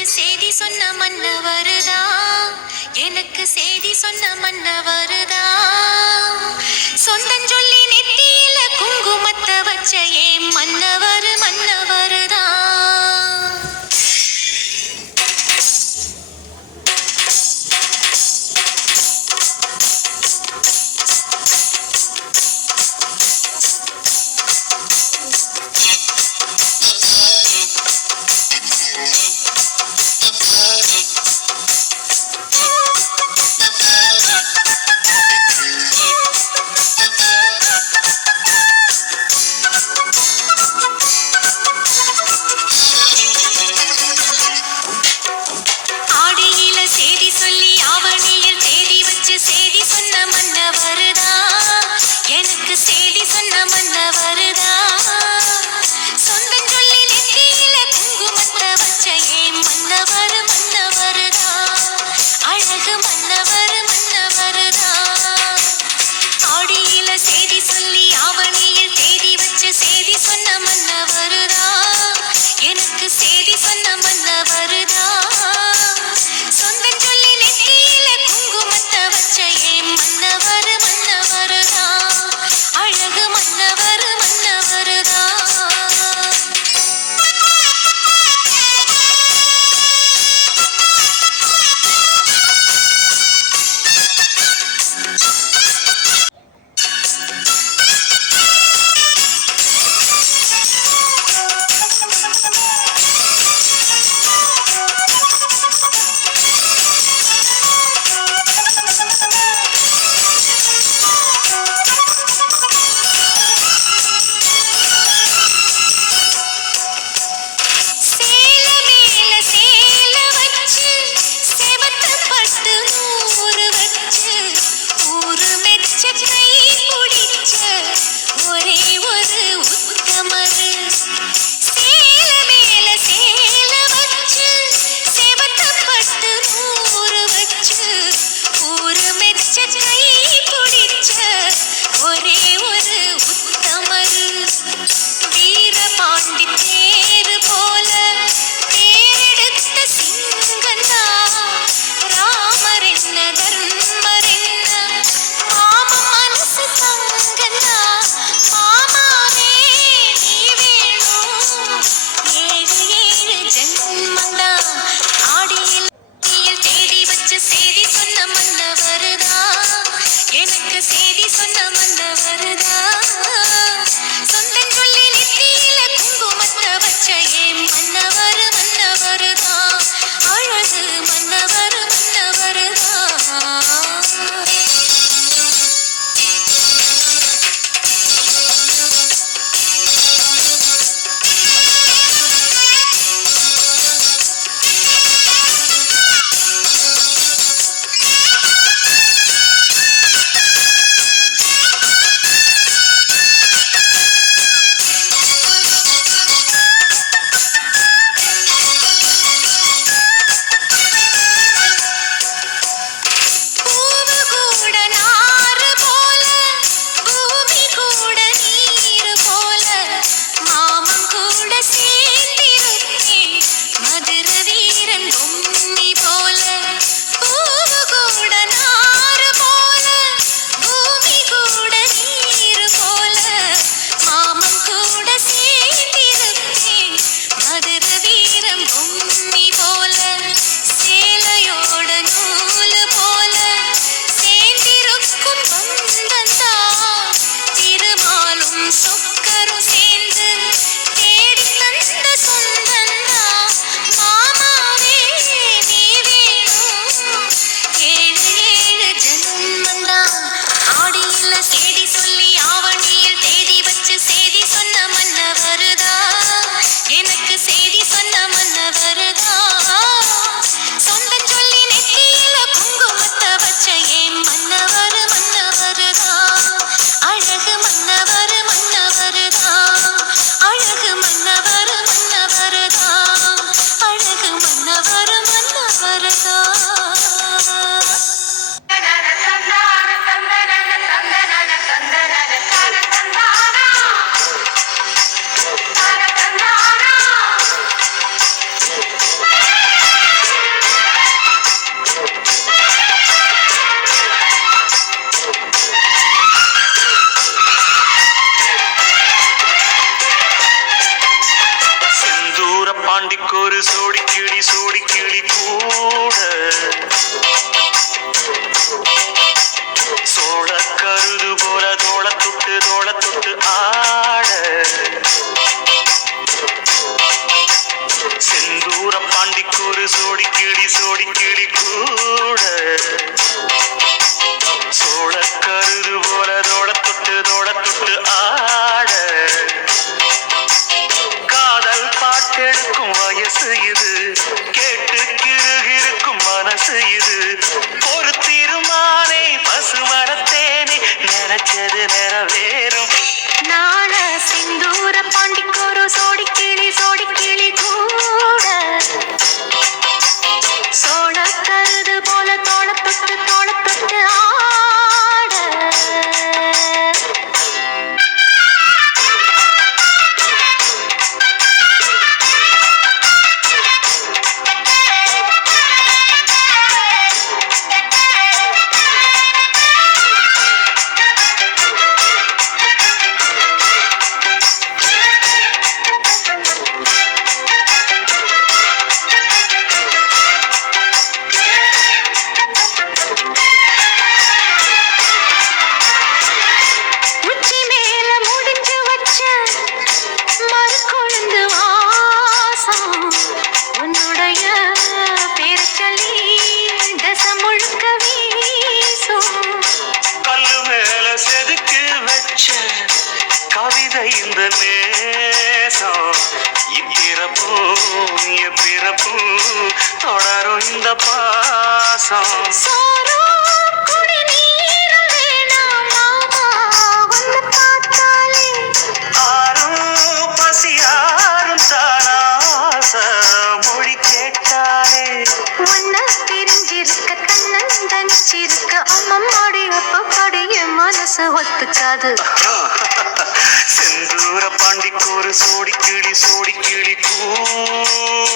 வச்சு செய்தி சொன்ன மன்னவருதா, எனக்கு செய்தி சொன்ன மன்னவருதா. சொந்தஞ்சொல்லி நெத்தியில குங்குமத்தை வச்ச ஏன் மன்னவர் மன்னவருதா. செய்தி சொன்ன மன்னவருதா, சொந்தஞ்சொல்லி நெத்தியில குங்குமத்தை வச்ச ஏன் மன்னவர் மன்னவருதா, அழகு மன்னவர் மன்னவருதா. ஆடியில செய்தி சொல்லி ஆவணியில் தேதி வச்சு செய்தி சொன்ன மன்னவருதா, எனக்கு செய்தி சொன்ன மன்னவருதா. சொந்தஞ்சொல்லி நெத்தியில குங்குமத்தை வச்ச ஏன் மன்னவர் மன்னவருதா, அழகு மன்னவர் மன்னவருதா. பாண்டிக்கு ஒரு சோடி கிளி கூட சோழ கருது போல தோள தொட்டு ஆட செந்தூர பாண்டிக்கு ஒரு சோடி கிளி கூட சோழ கருது போல தோள தொட்டு ஆட காதல் பாட்டெடுக்கும் வயசு இது கேட்டு கிருகிருக்கும் மனசு இது ஒரு தீர்மானே பசுமரத்தேனே நினைச்சது நிறைவேறும் நாள சிந்தூர பாண்டிக்கொரு சோடி கிளி கூட சோழ கருது போல தோள தொட்டு ஆட கவிதை இந்த நேசம் இப்பிறப்பும் எப்பிறப்பும் தொடரும் இந்த பாசம் ஆரும் பசியாரும் தானாச மொழி கேட்டாலே ஒன்ன தெரிஞ்சிருக்க கண்ணன் தனிச்சிருக்க அம்மம்மாடி அப்பப்படிய மனசு ஒத்துக்காது செந்தூர பாண்டிக்கு ஒரு சோடி கிளி கூட